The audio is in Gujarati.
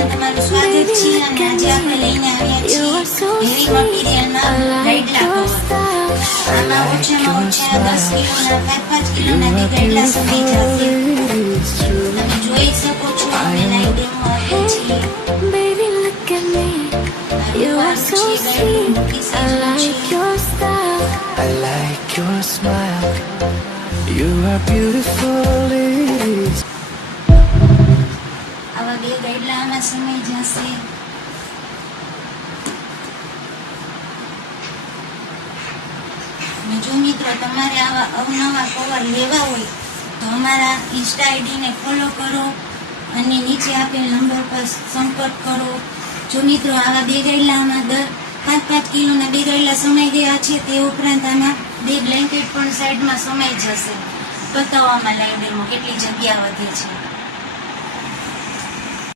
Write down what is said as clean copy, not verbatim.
વિડીયોમાં તમારું સ્વાગત છે અને આજે આપણે લઈને આવ્યા છીએ હેવી મટીરિયલના ગૈડલા કવર. આમાં ઓછામાં ઓછા 10 કિલોના 5-5 કિલોના બે ગૈડલા સમય જશે. તમે જોઈ શકો છો અમે લાઈવ ડેમો આવ્યા છીએ. You are so sweet. I like your style. I like your smile. You are beautiful ladies. આવા બે ગૈડલા આમાં સમય જશે. જો મિત્રો તમારે આવા અવનવા કવર લેવા હોય તો અમારા ઇન્સ્ટા આઈડીને ફોલો કરો અને નીચે આપેલ નંબર પર સંપર્ક કરો. જો મિત્રો આવા બે ગૈડલામાં 5-5 કિલોના બે ગૈડલા સમાઈ ગયા છે. તે ઉપરાંત આમાં બે બ્લેન્કેટ પણ સાઈડમાં સમાઈ જશે. બતાવવામાં લાઈવ ડેમો કેટલી જગ્યા વધે છે.